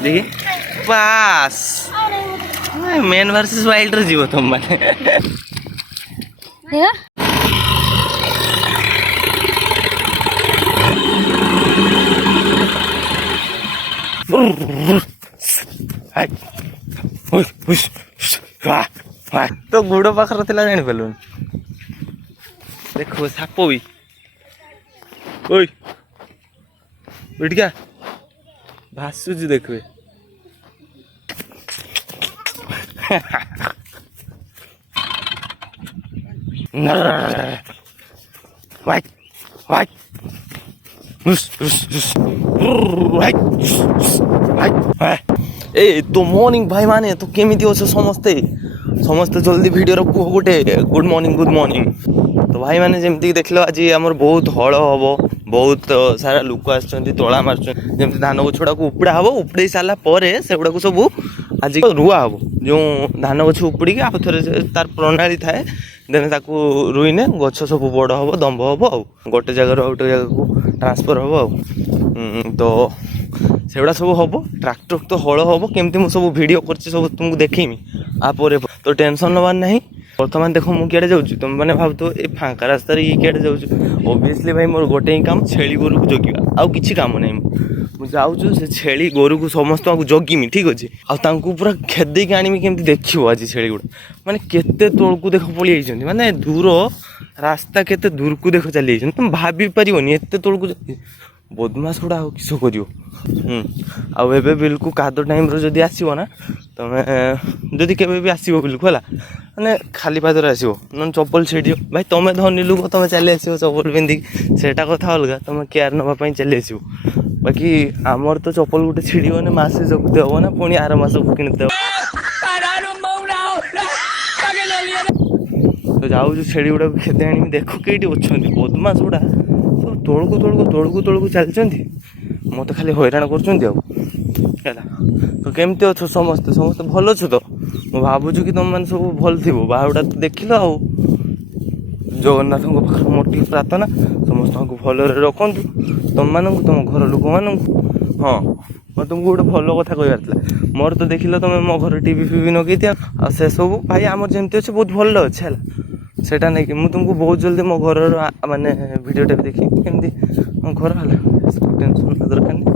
देखिए पास main versus wild रे जीव तुम माने तो गुड़ पाखर थिला जानि पेलुन देखो साप भी ओई उठ गया भासुजी देखबे वाइट वाइट ए तो मॉर्निंग भाई माने तो केमिति अछ समस्ते समस्ते जल्दी वीडियो रखु गोटे गुड मॉर्निंग तो भाई माने जेमती देखलो आज हमर बहुत हळ हबो बहुत सारा लोक आछन तोला मारछन जेमती धान गछुडा को उपडा हबो उपडे साला परे सेगुडा को सब आज रुआ हबो जो धान गछ उपडी के आ थरे तार प्रणाली थाए देन ताकू रुइने गछ सब बड़ हबो दंभ हबो आ गोटे जगह गोटे जगह को ट्रांसफर हबो तो सेगुडा सब हबो ट्रैक्टर तो हळ हबो केमती मु सब वीडियो करछि सब तुमको देखिमी आ परे तो टेंशन नबार नहीं बर्तमान देखो मु केडे जाउछु तुम माने भाबतो ए फांका रास्ता रे केडे जाउछु ऑब्वियसली भाई मोर गोटे ही काम छेली गोरु को जगिबा आउ किछि काम नै मु जाउछु से छेली गोरु को समस्त को जगिमी ठीक अछि आ तांकू पूरा खेदे के आनिमी केमती देखियो आज छेली गुड माने केते तोळ को देखो पळी आइछन्ती माने दूर रास्ता केते दूर को देखो चली आइछन्ती तुम भाबी परियोनी एते तोळ को बदमाश गुड़ा किस कर आबे बिल्कुल कादो टाइम रो आसो ना तुम जदि के आसो बिल्कुल है मैंने खाली पादर आसो न चप्पल छेड़ भाई तुम धनी लोक तुम चली आस चप्पल पिंधिक सेटा कथा अलग तुम केयर नापी चली आसो बाकी आमर तो चप्पल गोटे छिड़गने मसे जगते हम ना पुणी आर मस को किणदे तो जाऊ छेड़ी गुड़ा खेदे आनी देख कई अच्छा बदमाश गुड़ा सब तोड़ू चलती मत खाली हैरान कर तो केमती अच्छ समस्ते समस्ते भल अच्छु तो मुझे भावुँ कि तुम मैंने सब भल थी बाहुटा तो देख लो आ जगन्नाथ मोटी प्रार्थना समस्त को भल रखु तुम मान तुम घर लोक मान हाँ मैं तुमको गोटे भल कथा कह मोर तो देख लो तुम मो घर टीवी फीवी नगे आ से सब भाई आमर जमी अच्छे बहुत भल अच्छे है सेटा नहीं कि मुझे तुमको बहुत जल्दी मो घर माने वीडियो भी देखी केमती मो घर है टेंशन दरकार नहीं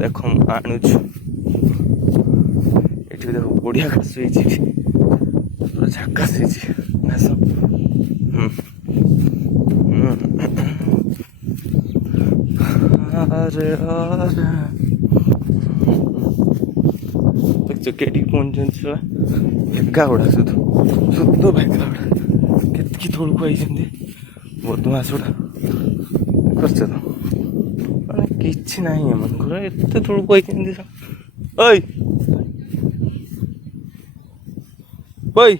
देख आणुछु ये देखो बढ़िया घास पूरा झाकास घास अरे केटी पहुंचा भेगा गुड़ा शुद्ध शुद्ध भेगा गुड़ा के थोड़ को आई बदमाश गुड़ा करछ तो मैंने किसी ना एमनकर एत थोड़ को आई ओई ओई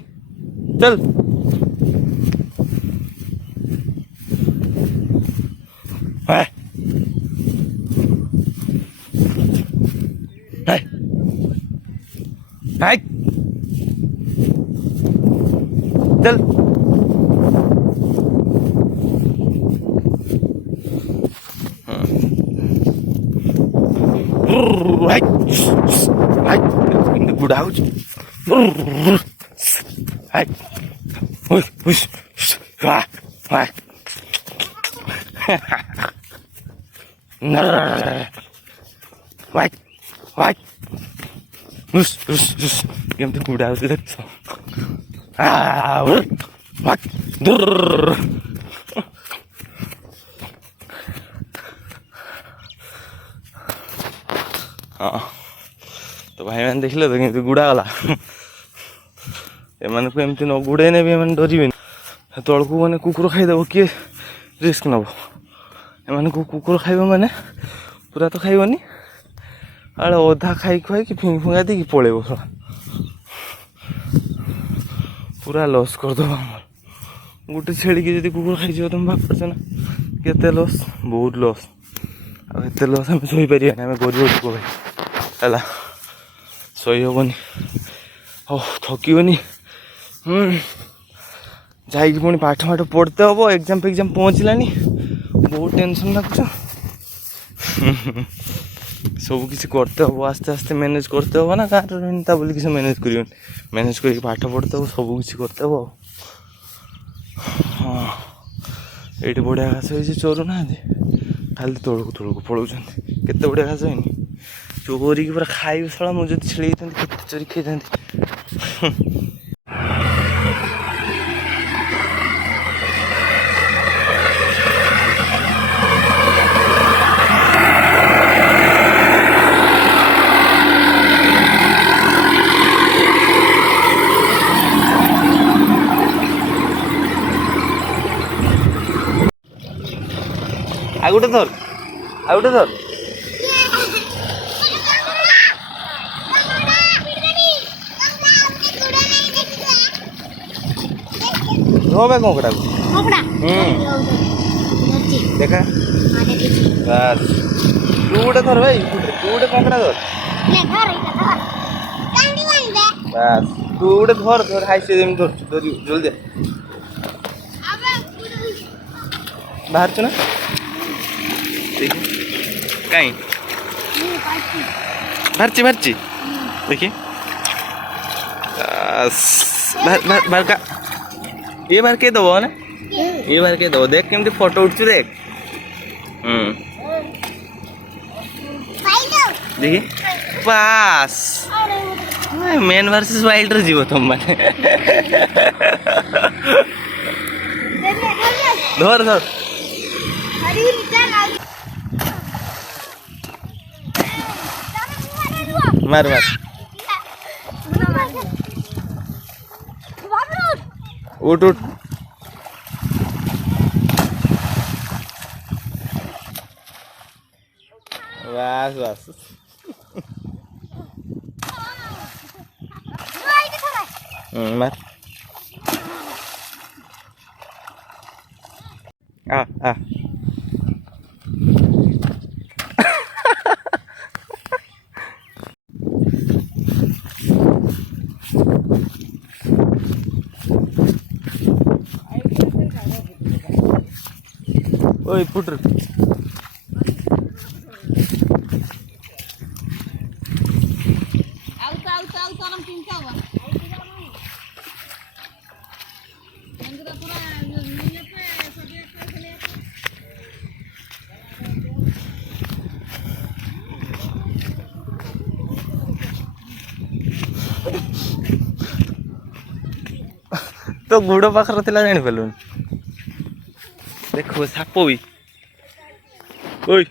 चल है हाय चल बुढ़ा केमती गुड़ा देख हाँ तो भाई मैंने देख लो तो केमती गुड़ा गला एम को एमती न गुड़े ने भी डरवे तलू मैंने कुकुर खाईदेव किए रिस्क नब एम को कुकुर खाइब माने पूरा तो खाइबनी आड़े अधा खाई खुआ कि फिंग फुंगा दी पलैब थोड़ा पूरा लॉस करदेव गोटे छेड़ी की जब कुकुर खाई तुम भाव पार्छ ना केते लॉस बहुत लॉस आते लॉस आम शहीपर आम गरीब लोक भाई है शही हेनी ଥକିବନି। ଯାଇକି ପୁଣି ପାଠ ଫାଠ ପଢ଼ତେ ହେବ, ଏକ୍ଜାମ୍ ଫେକ୍ଜାମ୍ ପହଞ୍ଚିଲାନି, ବହୁତ ଟେନସନ୍ ଲାଗୁଛ। ସବୁ କିଛି করতে হবো, আস্তে আস্তে ম্যানেজ করতে হবো না, কারণ তা বলে কিছু ম্যানেজ করিবেন, ম্যানেজ করিକି পাଠ পଢ଼তে হবো, ସବୁ କିଛି করতে হবো। ହଁ ଏଇଠି ବଢ଼ିଆ ଘାସ ହେଇଛି, ଚରୁନାହାନ୍ତି, ଖାଲି ତଳକୁ ପଳାଉଛନ୍ତି। କେତେ ବଢ଼ିଆ ଘାସ ହେଇନି, ଚୋରିକି ପୁରା ଖାଇବି ଶଳା। ମୁଁ ଯଦି ଛେଳି ହେଇଥାନ୍ତି କେତେ ଚୋରି ଖାଇଥାନ୍ତି। ଆଉ ଗୋଟେ ଧର, ଆଉ ଗୋଟେ ଧର। ଧୋବେ କଙ୍କଡ଼ାକୁ। ଦେଖା ବାସ୍। ତୁ ଗୋଟେ ଧର ଭାଇ, ତୁ ଗୋଟେ କଙ୍କଡ଼ା ଧର। ବାସ୍ ତୁ ଗୋଟେ ଧର, ଧର ହାଇସି ଯେମିତି ଧରୁଛୁ, ଧରିବୁ ଜଲ୍ଦି। ବାହାରୁଛୁ ନା ଦେଖି, କାଇଁ ବାହାରିଛି ଦେଖି। बाहर का ये बाहर के दबो ना, ये बाहर के दबो। देख केमती फोटो उठछु, देख। देखी पास मेन वर्सेस वाइल्ड रे जीव तुम माने। धर धर मार मार, उठ उठ। बस बस मार। आ आ ओए पुटर तो गुड़ पाखर थिला जानी पालुन। देखो साप भी ओई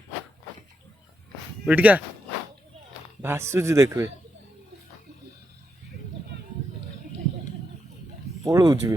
उठिका भासुची, देखबे पलौची।